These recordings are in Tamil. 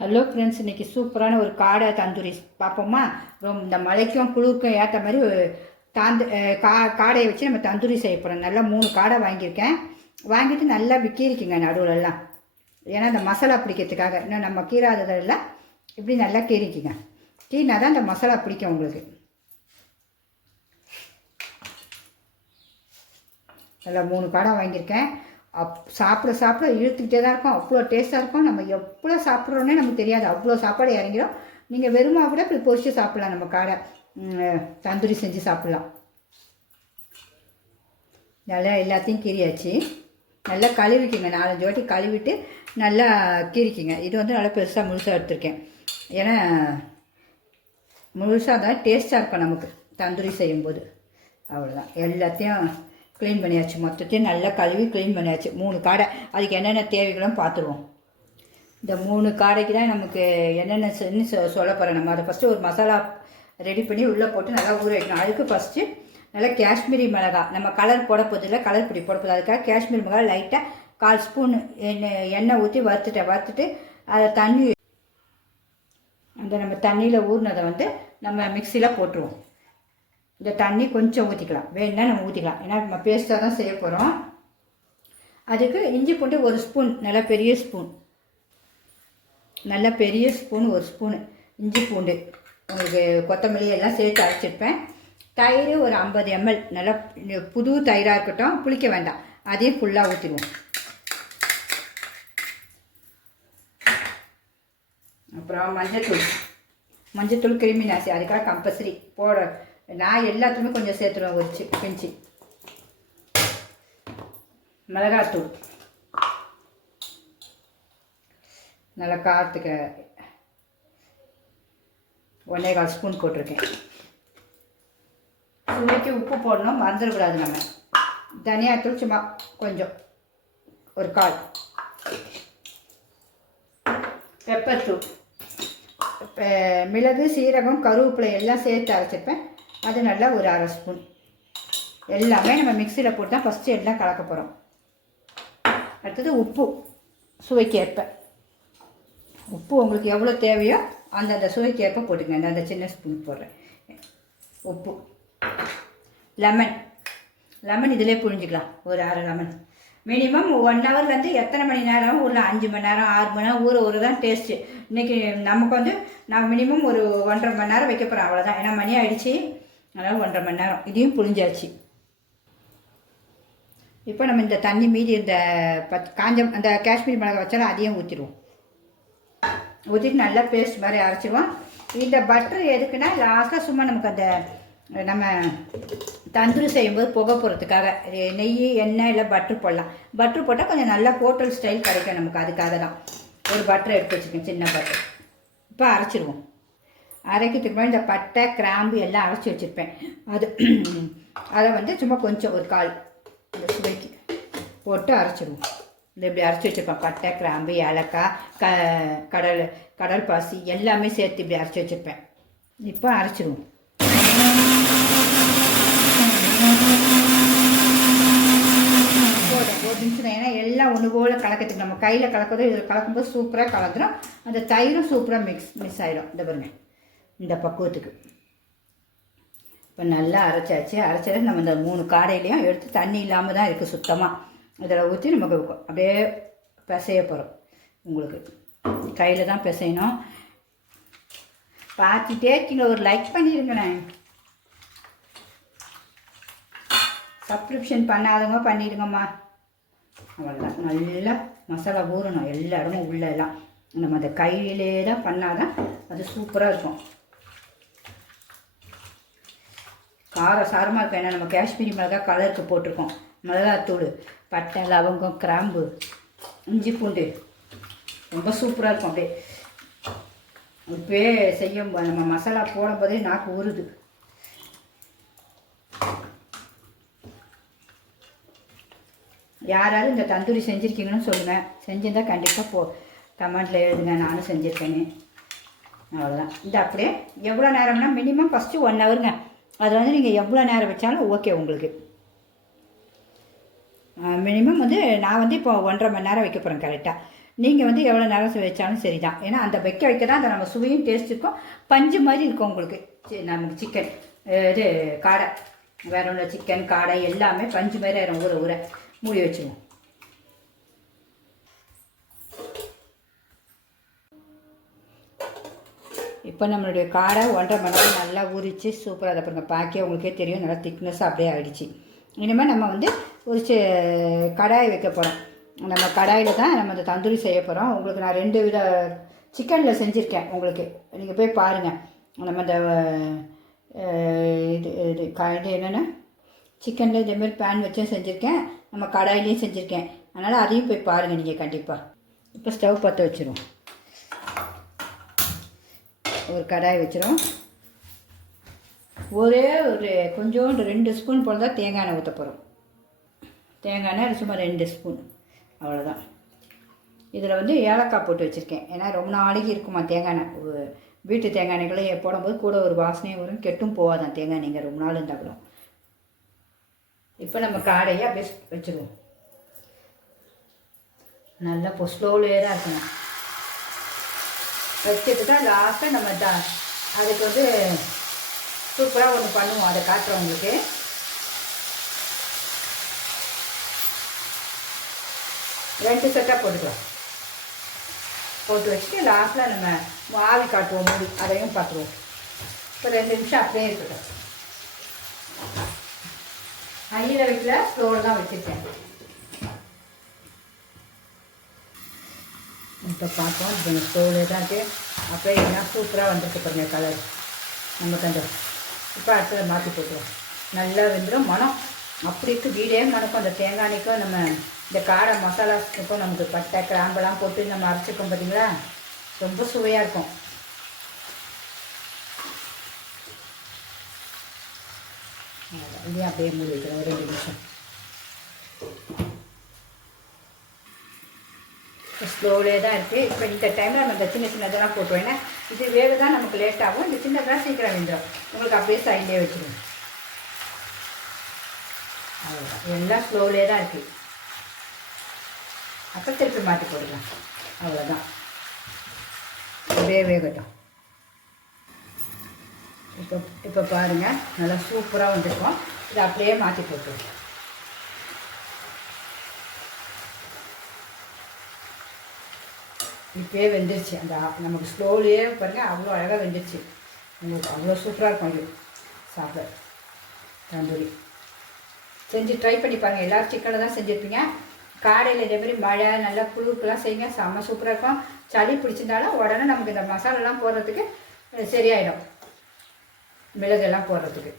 ஹலோ ஃப்ரெண்ட்ஸ் இன்னைக்கு சூப்பரான ஒரு காடை தந்தூரி பார்ப்போமா? ரொம்ப இந்த மழைக்கும் குளிருக்கும் ஏற்ற மாதிரி ஒரு தாந்து கா காடையை வச்சு நம்ம தந்தூரி செய்ய போகிறோம் நல்லா மூணு காடை வாங்கியிருக்கேன். வாங்கிட்டு நல்லா விற்கிருக்குங்க நடுவுலலாம். ஏன்னா இந்த மசாலா பிடிக்கிறதுக்காக. இன்னும் நம்ம கீராததெல்லாம் இப்படி நல்லா கீறிக்குங்க. கீனா தான் இந்த மசாலா பிடிக்கும் உங்களுக்கு. நல்லா மூணு காடை வாங்கியிருக்கேன். அப் சாப்பிட சாப்பிட இழுத்துக்கிட்டே தான் இருக்கும். அவ்வளோ டேஸ்ட்டாக இருக்கும். நம்ம எவ்வளோ சாப்பிட்றோன்னே நமக்கு தெரியாது. அவ்வளோ சாப்பாடு இறங்கிடும். நீங்கள் வெறுமா கூட இப்படி பொரிச்சு சாப்பிட்லாம். நம்ம காடை தந்தூரி செஞ்சு சாப்பிட்லாம். நல்லா எல்லாத்தையும் கீறியாச்சு. நல்லா கழுவிக்கிங்க. நாலஞ்சு வாட்டி கழுவிட்டு நல்லா கீறிக்கிங்க. இது வந்து நல்லா பெருசாக முழுசாக எடுத்திருக்கேன். ஏன்னா முழுசாக தான் டேஸ்ட்டாக இருக்கும் நமக்கு. தந்தூரி செய்யும்போது. அவ்வளோதான் எல்லாத்தையும் க்ளீன் பண்ணியாச்சு. மொத்தத்தையும் நல்லா கழுவி க்ளீன் பண்ணியாச்சு. மூணு காடை. அதுக்கு என்னென்ன தேவைகளும் பார்த்துருவோம். இந்த மூணு காடைக்கு தான் நமக்கு என்னென்ன சொ- சொல்ல போகிறேன் நம்ம. அதை ஃபஸ்ட்டு ஒரு மசாலா ரெடி பண்ணி உள்ளே போட்டு நல்லா ஊற வைக்கணும். அதுக்கு ஃபஸ்ட்டு நல்லா காஷ்மீரி மிளகா. நம்ம கலர் போட போதில்ல கலர் பிடி போட போகுது அதுக்காக காஷ்மீர் மிளகா லைட்டாக கால் ஸ்பூன் எண்ணெய் எண்ணெய் ஊற்றி வறுத்துட்டேன் வறுத்துட்டு அதை தண்ணி அந்த நம்ம தண்ணியில் ஊறினதை வந்து நம்ம மிக்சியில் போட்டுருவோம். இந்த தண்ணி கொஞ்சம் ஊற்றிக்கலாம் வேணுன்னா நம்ம ஊற்றிக்கலாம் ஏன்னா நம்ம பேஸ்ட்டாக தான் செய்ய போகிறோம் அதுக்கு இஞ்சி பூண்டு ஒரு ஸ்பூன். நல்லா பெரிய ஸ்பூன். நல்ல பெரிய ஸ்பூன் ஒரு ஸ்பூனு இஞ்சி பூண்டு. உங்களுக்கு கொத்தமல்லி எல்லாம் சேர்த்து அரைச்சிருப்பேன். தயிர் ஒரு ஐம்பது எம்எல் நல்லா புது தயிராக இருக்கட்டும். புளிக்க வேண்டாம். அதையும் ஃபுல்லாக ஊற்றிடுவோம் அப்புறம் மஞ்சத்தூள். மஞ்சத்தூள் கிருமி நாசி. அதுக்காக கம்பல்சரி போட நான் எல்லாத்துலேயுமே கொஞ்சம் சேர்த்துருவேன் ஒரு சி பிஞ்சு. மிளகாத்தூள். நல்லா காற்றுக்க ஒன்றே கால் ஸ்பூன் போட்டிருக்கேன். சுவைக்கு உப்பு போடணும் மறந்துடக்கூடாது நம்ம. தனியாத்தூள் சும்மா கொஞ்சம் ஒரு கால். பெப்பர் தூள். மிளகு சீரகம் கருவேப்பிலை எல்லாம் சேர்த்து அரைச்சிருப்பேன். அது நல்லா ஒரு அரை ஸ்பூன். எல்லாமே நம்ம மிக்சியில் போட்டு தான் ஃபஸ்ட்டு எல்லாம் கலக்க போகிறோம் அடுத்தது உப்பு சுவைக்கு ஏற்ப உப்பு உங்களுக்கு எவ்வளோ தேவையோ அந்தந்த சுவைக்கு ஏற்ப போட்டுக்கங்க. அந்த அந்த சின்ன ஸ்பூன் போடுறேன். உப்பு லெமன் லெமன் இதிலே புழிஞ்சிக்கலாம். ஒரு அரை லெமன் மினிமம் ஒன் ஹவர்லேருந்து எத்தனை மணி நேரம்? ஒரு அஞ்சு மணி நேரம் ஆறு மணி நேரம் ஊற ஊற தான் டேஸ்ட்டு இன்றைக்கி நமக்கு வந்து நான் மினிமம் ஒரு ஒன்றரை மணி நேரம் வைக்க போகிறேன் அவ்வளோதான் ஏன்னா மணி ஆகிடுச்சி அதனால் ஒன்றரை மணி நேரம். இதையும் புழிஞ்சாச்சு. இப்போ நம்ம இந்த தண்ணி மீதி இந்த பத் காஞ்ச அந்த காஷ்மீர் மிளகா வச்சாலும் அதையும் ஊற்றிடுவோம் ஊற்றிட்டு நல்லா பேஸ்ட் மாதிரி அரைச்சிடுவோம். இந்த பட்டர் எதுக்குன்னா லாஸ்ட்டாக சும்மா நமக்கு அந்த நம்ம தந்தூரி செய்யும்போது புகை போகிறதுக்காக நெய் எண்ணெய் இல்லை பட்டர் போடலாம். பட்டர் போட்டால் கொஞ்சம் நல்லா ஹோட்டல் ஸ்டைல் கிடைக்கும் நமக்கு. அதுக்காக தான். ஒரு பட்டர் எடுத்து வச்சுருக்கேன் சின்ன பட்டர் இப்போ அரைச்சிடுவோம். அரைக்கிறதுக்கு முன்னாடி இந்த பட்டை கிராம்பு எல்லாம் அரைச்சி வச்சுருப்பேன். அது அதை வந்து சும்மா கொஞ்சம் ஒரு கால் இந்த சுவைக்கு போட்டு அரைச்சிடுவோம் இந்த இப்படி அரைச்சி வச்சுருப்பேன். பட்டை கிராம்பு ஏலக்காய் க கடல் கடல் பாசி எல்லாமே சேர்த்து இப்படி அரைச்சி வச்சுருப்பேன். இப்போ அரைச்சிடுவோம் ஒரு நிமிஷம். ஏன்னா எல்லாம் ஒன்று போல் கலக்கிறதுக்கு நம்ம கையில் கலக்கிறதோ இதில் கலக்கும்போது சூப்பராக கலந்துரும். அந்த தயிரும் சூப்பராக மிக்ஸ் மிக்ஸ் ஆகிடும் இந்த பாருங்கள் இந்த பக்குவத்துக்கு. இப்போ நல்லா அரைச்சாச்சு. அரைச்சது நம்ம இந்த மூணு காடையிலையும் எடுத்து தண்ணி இல்லாமல் தான் இருக்குது சுத்தமாக இதில் ஊற்றி நமக்கு அப்படியே பிசைய போகிறோம் உங்களுக்கு. கையில் தான் பிசையணும். பார்த்துட்டே இருக்கீங்க. ஒரு லைக் பண்ணிடுங்களேன் சப்ஸ்கிரிப்ஷன் பண்ணாதவங்க பண்ணிடுங்கம்மா. அவ்வளோதான் நல்லா மசாலா ஊறணும். எல்லா இடமும் உள்ளெல்லாம் நம்ம அந்த கையிலே தான் பண்ணாதான் அது சூப்பராக இருக்கும். கார சாரமாக இருக்கும் ஏன்னா நம்ம காஷ்மீரி மிளகா கலருக்கு போட்டிருக்கோம். மிளகாத்தூள் பட்டை லவங்கம் கிராம்பு இஞ்சி பூண்டு. ரொம்ப சூப்பராக இருக்கும் அப்படியே. இப்போயே செய்யும் நம்ம மசாலா போடும் போதே நாக்கு ஊறுது. யாராவது இந்த தந்தூரி செஞ்சுருக்கீங்கன்னு சொல்லுங்கள் செஞ்சிருந்தா கண்டிப்பாக போ கமெண்ட்டில் எழுதுங்க. நானும் செஞ்சுருக்கேன்னு. அவ்வளோதான் இந்த அப்படியே எவ்வளோ நேரம்னா மினிமம் ஃபஸ்ட்டு ஒன் ஹவருங்க அது வந்து நீங்கள் எவ்வளோ நேரம் வச்சாலும் ஓகே உங்களுக்கு. மினிமம் வந்து நான் வந்து இப்போ ஒன்றரை மணி நேரம் வைக்க போகிறேன் கரெக்டாக நீங்கள் வந்து எவ்வளோ நேரம் வச்சாலும் சரி தான் ஏன்னா அந்த வைக்க வைக்க தான் அந்த நம்ம சுவையும் டேஸ்ட் இருக்கும் பஞ்சு மாதிரி இருக்கும் உங்களுக்கு. சரி நமக்கு சிக்கன் இது காடை. வேற ஒன்று சிக்கன் காடை எல்லாமே பஞ்சு மாதிரி ஆயிரும் ஊற ஊற. மூடி வச்சுருவோம். இப்போ நம்மளுடைய காடை ஒன்றரை மணி நேரம் நல்லா ஊறிச்சு சூப்பராக அதை பாருங்கள் பாக்கே உங்களுக்கே தெரியும். நல்லா திக்னஸ்ஸாக அப்படியே ஆகிடுச்சு இனிமேல் நம்ம வந்து ஒரு கடாய் வைக்க போகிறோம் நம்ம கடாயில் தான் நம்ம இந்த தந்தூரி செய்ய போகிறோம் உங்களுக்கு நான் ரெண்டு வித சிக்கனில் செஞ்சுருக்கேன் உங்களுக்கு. நீங்கள் போய் பாருங்கள் நம்ம இந்த இது இது கா இது என்னென்னா? சிக்கனில் இதேமாரி பேன் வச்சும் செஞ்சுருக்கேன். நம்ம கடாயிலையும் செஞ்சுருக்கேன். அதனால் அதையும் போய் பாருங்கள் நீங்கள் கண்டிப்பாக இப்போ ஸ்டவ் பற்ற வச்சுருவோம். ஒரு கடாய் வச்சிடும் ஒரே ஒரு கொஞ்சோண்டு ரெண்டு ஸ்பூன் போல் தான் தேங்காய் எண்ணெய் ஊற்ற போகிறோம் தேங்காய் எண்ணெய் சும்மா ரெண்டு ஸ்பூன். அவ்வளோதான் இதில் வந்து ஏலக்காய் போட்டு வச்சுருக்கேன். ஏன்னா ரொம்ப நாளைக்கு இருக்குமா தேங்காய் எண்ணெய். வீட்டு தேங்காய் எண்ணெய்களை போடும்போது கூட ஒரு வாசனையும் வரும் கெட்டும் போகாதான் தேங்காய் எண்ணெய்ங்க ரொம்ப நாள் இருந்தால் கூட. இப்போ நம்ம காடையை அப்படியே வச்சுருவோம். நல்லா இப்போ ஸ்லோவிலே தான் இருக்கணும். வச்சுட்டு தான் லாஸ்ட்டாக நம்ம த அதுக்கு வந்து சூப்பராக ஒன்று பண்ணுவோம். அதை காட்டுறோம் உங்களுக்கு. ரெண்டு செட்டாக போட்டுக்கலாம். போட்டு வச்சுட்டு லாஸ்ட்டில் நம்ம ஆவி காட்டுவோம் மூடி. அதையும் பார்த்துருவோம். இப்போ ரெண்டு நிமிஷம் அப்படியே இருக்கட்டும். ஐயில் வைக்கல ஸ்லோவில் தான் வச்சுருக்கேன். இப்போ பார்ப்போம். இப்போ ஸ்டோவில் தான் இருக்குது அப்படியே எல்லாம் சூப்பராக வந்துருக்கு பாருங்க கலர் நமக்கு அந்த இப்போ அடுத்ததை மாற்றி போட்டுருவோம். நல்லா வெந்துடும் மனம் அப்படி இருக்குது வீடே மணக்கும். அந்த தேங்காய்க்கும் நம்ம இந்த காடை மசாலாஸுக்கும் நமக்கு பட்டை கிராம்பெல்லாம் போட்டு நம்ம அரைச்சிருக்கோம் பார்த்தீங்களா ரொம்ப சுவையாக இருக்கும். இதையும் அப்படியே மூடி வைக்கிறோம் ஒரு ரெண்டு நிமிஷம். ஸ்லோவிலே தான் இருக்குது இப்போ இந்த டைமில் நம்ம இந்த சின்ன சின்னதெல்லாம் போட்டு ஏன்னா இது வேக தான் நமக்கு லேட் ஆகும். இந்த சின்னதெல்லாம் சீக்கிரம் வெந்துடும் உங்களுக்கு அப்படியே சைட்லேயே வச்சுருவோம். அவ்வளோதான் எல்லாம் ஸ்லோவிலே தான் இருக்குது அப்போ திருப்பி மாற்றி போடலாம் அவ்வளோதான் அப்படியே வேகட்டும். இப்போ இப்போ பாருங்கள் நல்லா சூப்பராக வந்துருக்கோம். இதை அப்படியே மாற்றி போட்டுருவோம். இப்போயே வெந்துருச்சு. அந்த நமக்கு ஸ்லோலியே பாருங்கள் அவ்வளோ அழகாக வெந்துருச்சு. உங்களுக்கு அவ்வளோ சூப்பராக இருக்கும் இது சாப்பிட. தந்தூரி. செஞ்சு ட்ரை பண்ணி பாருங்கள் எல்லோரும் சிக்கனில் தான் செஞ்சுருப்பீங்க. காடையில் இதே மாதிரி மழை நல்லா புழுக்கெல்லாம் செய்யுங்க. செம்ம சூப்பராக இருக்கும். சளி பிடிச்சிருந்தாலும் உடனே நமக்கு இந்த மசாலாலாம் போடுறதுக்கு சரியாயிடும். மிளகெல்லாம் போடுறதுக்கு.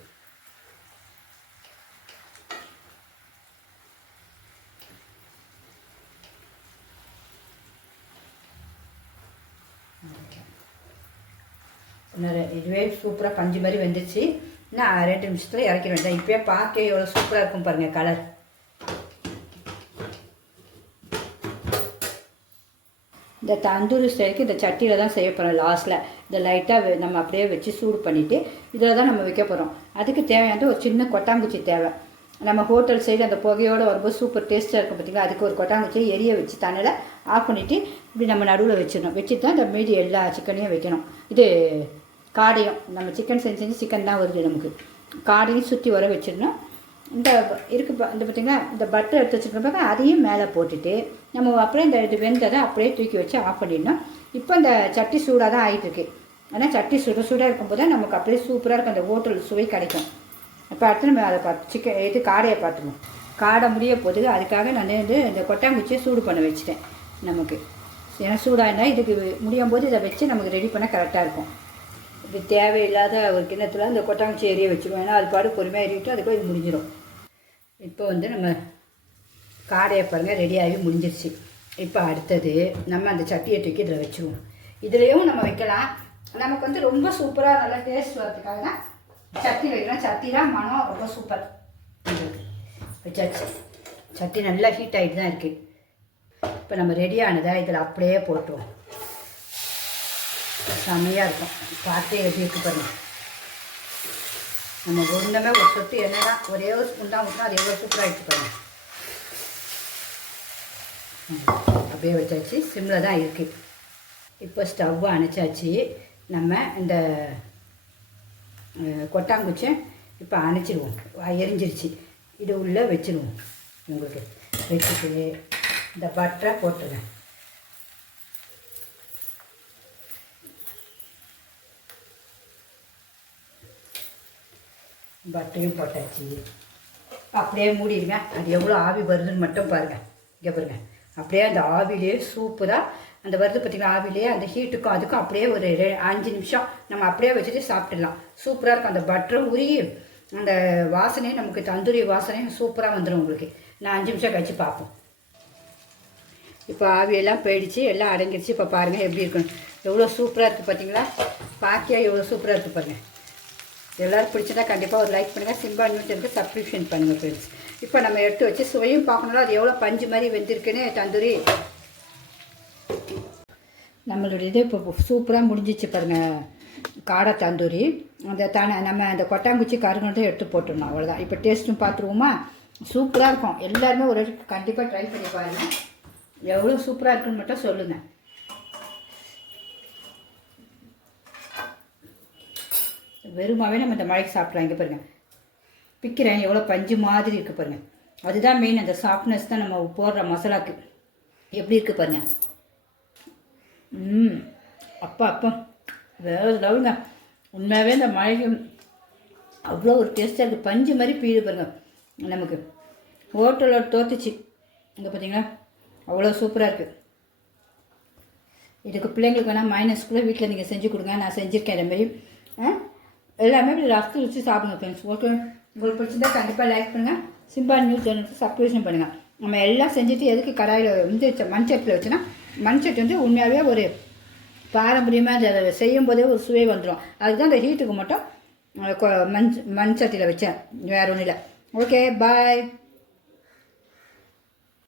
இன்னொரு இதுவே சூப்பராக பஞ்சு மாதிரி வந்துச்சு நான் ரெண்டு நிமிஷத்தில் இறக்கி வேண்டாம் இப்போயே பார்க்க எவ்வளோ சூப்பராக இருக்கும் பாருங்கள் கலர் இந்த தந்தூரி ஸ்டைலுக்கு இந்த சட்டியில் தான் செய்ய போகிறோம் லாஸ்ட்டில் இந்த லைட்டாக நம்ம அப்படியே வச்சு சூடு பண்ணிவிட்டு இதில் தான் நம்ம வைக்க போகிறோம் அதுக்கு தேவையானது ஒரு சின்ன கொட்டாங்குச்சி தேவை. நம்ம ஹோட்டல் சைடு அந்த புகையோடு வரும்போது சூப்பர் டேஸ்ட்டாக இருக்கும் பார்த்திங்களா அதுக்கு ஒரு கொட்டாங்குச்சி எரிய வச்சு தண்ணியில் ஆஃப் பண்ணிவிட்டு இப்படி நம்ம நடுவில் வச்சிடணும். வச்சுட்டு தான் இந்த மீதி எல்லா சிக்கனையும் வைக்கணும். இது காடையும். நம்ம சிக்கன் செஞ்சு செஞ்சு சிக்கன் தான் வருது நமக்கு. காடையும் சுற்றி வர வச்சிடணும். இந்த இருக்கு இந்த பார்த்திங்கன்னா இந்த பட்டர் எடுத்து வச்சுருக்கோம் அதையும் மேலே போட்டுட்டு நம்ம அப்படியே இந்த இது வெந்ததை அப்படியே தூக்கி வச்சு ஆஃப் பண்ணிடணும். இப்போ இந்த சட்டி சூடாக தான் ஆகிட்டுருக்கு ஆனால் சட்டி சுட சூடாக இருக்கும்போது நமக்கு அப்படியே சூப்பராக இருக்கும். அந்த ஹோட்டல் சுவை கிடைக்கும். இப்போ அடுத்து நம்ம அதை பார்த்து சிக்கன் இது காடையை பார்த்துருவோம் காடை முடிய போகுது. அதுக்காக நான் வந்து இந்த கொட்டாங்குச்சியை சூடு பண்ண வச்சுட்டேன் நமக்கு. ஏன்னா சூடாக இருந்தால் இதுக்கு முடியும் போது இதை வச்சு நமக்கு ரெடி பண்ணால் கரெக்டாக இருக்கும். இது தேவையில்லாத ஒரு கிண்ணத்தில் அந்த கொட்டாங்குச்சி எரிய வச்சுருவோம். ஏன்னா அது பாடு பொறுமையாக எறிவிட்டு அதுக்கு இது முடிஞ்சிடும் இப்போ வந்து நம்ம காடையை பாருங்கள் ரெடியாகி முடிஞ்சிருச்சு. இப்போ அடுத்தது நம்ம அந்த சட்டியை தூக்கி இதில் வச்சுருவோம். இதுலேயும் நம்ம வைக்கலாம். நமக்கு வந்து ரொம்ப சூப்பராக நல்லா டேஸ்ட் வரதுக்காக தான் சட்டி வைக்கலாம் சட்டி தான் மனம் ரொம்ப சூப்பர் வச்சாச்சு சட்டி நல்லா ஹீட் ஆகிட்டு தான் இருக்குது இப்போ நம்ம ரெடியானதை இதில் அப்படியே போட்டுருவோம். செம்மையாக இருக்கும். பார்த்தே எப்படி இருக்கு பாருங்கள் நம்ம ஒன்றுமே ஒரு சொட்டு எண்ணெய் தான் ஒரே ஒரு ஸ்பூன் தான் ஊற்றினா அது எவ்வளோ சூப்பராகிடுச்சு பாருங்கள் அப்படியே வச்சாச்சு. சிம்மில் தான் இருக்குது இப்போ ஸ்டவ் அணைச்சாச்சு. நம்ம இந்த அஹ், கொட்டாங்குச்சை இப்போ அணைச்சிடுவோம் எரிஞ்சிருச்சு. இது உள்ளே வச்சிருவோம். உங்களுக்கு வச்சுட்டு இந்த பட்டரை போட்டுருவேன் பட்டையும் போட்டாச்சு. அப்படியே மூடிடுங்க. அது எவ்வளோ ஆவி வருதுன்னு மட்டும் பாருங்கள் இங்கே பாருங்க. அப்படியே அந்த ஆவிலே சூப்பராக அந்த வருது பார்த்திங்களா? ஆவிலே அந்த ஹீட்டுக்கும் அதுக்கும் அப்படியே ஒரு ரெ அஞ்சு நிமிஷம் நம்ம அப்படியே வச்சுட்டு சாப்பிட்டுடலாம். சூப்பராக இருக்கும். அந்த பட்டரும் உருகி அந்த வாசனையும் நமக்கு தந்தூரி வாசனையும் சூப்பராக வந்துடும் உங்களுக்கு. நான் அஞ்சு நிமிஷம் கழிச்சு பார்ப்போம். இப்போ ஆவியெல்லாம் போயிடுச்சு. எல்லாம் அடங்கிடுச்சு இப்போ பாருங்கள் எப்படி இருக்கணும் எவ்வளோ சூப்பராக இருக்குது பார்த்தீங்களா? பாக்கியாக எவ்வளோ சூப்பராக இருக்குது பாருங்கள் எல்லோரும் பிடிச்சிட்டா கண்டிப்பாக ஒரு லைக் பண்ணுங்கள் சிம்பா நியூட்டனுக்கு சப்ஸ்கிரிப்ஷன் பண்ணுங்கள் ஃப்ரெண்ட்ஸ் இப்போ நம்ம எடுத்து வச்சு சுவையும் பார்க்கணும்னா அது எவ்வளோ பஞ்சு மாதிரி வெந்திருக்குன்னு தந்தூரி. நம்மளுடைய இது இப்போ சூப்பராக முடிஞ்சிச்சு பாருங்கள் காடை தந்தூரி. அந்த தானே நம்ம அந்த கொட்டாங்குச்சி கருங்கட்டும் எடுத்து போட்டுடணும் அவ்வளோதான் இப்போ டேஸ்ட்டும் பார்த்துருவோமா? சூப்பராக இருக்கும். எல்லாருமே ஒரு கண்டிப்பாக ட்ரை பண்ணி பாருங்கள் எவ்வளோ சூப்பராக இருக்குன்னு மட்டும் சொல்லுங்கள் வெறுமாவே நம்ம இந்த மழைக்கு சாப்பிட்றோம் இங்கே பாருங்கள் பிக்கிறேன் எவ்வளோ பஞ்சு மாதிரி இருக்குது பாருங்கள் அதுதான் மெயின் அந்த சாஃப்ட்னஸ் தான் நம்ம போடுற மசாலாக்கு. எப்படி இருக்குது பாருங்கள் ம் அப்பா அப்பா. வேறு லெவலுங்க. உண்மையாகவே இந்த மழைக்கு அவ்வளோ ஒரு டேஸ்ட்டாக இருக்குது பஞ்சு மாதிரி பீடு பாருங்கள் நமக்கு. ஹோட்டலோட தோத்துச்சு. இங்கே பார்த்தீங்களா அவ்வளோ சூப்பராக இருக்குது இதுக்கு பிள்ளைங்களுக்கு வேணால் மைனஸ் கூட வீட்டில் நீங்கள் செஞ்சு கொடுங்க. நான் செஞ்சுருக்கேன் இதே மாதிரி. ஆ? எல்லாமே இப்படி ரசத்து வச்சு சாப்பிடுங்க ஃப்ரெண்ட்ஸ் ஓகே உங்களுக்கு பிடிச்சிருந்தா கண்டிப்பாக லைக் பண்ணுங்கள் சிம்பா நியூஸ் சேனலுக்கு சப்ஸ்கிரிப்ஷன் பண்ணுங்கள் நம்ம எல்லாம் செஞ்சுட்டு எதுக்கு கடாயில் வந்து மண்சட்டில் வச்சுன்னா மண்சட்டி வந்து உண்மையாகவே ஒரு பாரம்பரியமாக அதை செய்யும் போதே ஒரு சுவை வந்துடும் அதுதான் அந்த ஹீட்டுக்கு மட்டும் கொ- மண் மண்சட்டியில் வச்சேன். வேறு ஒன்றும் இல்லை. Okay bye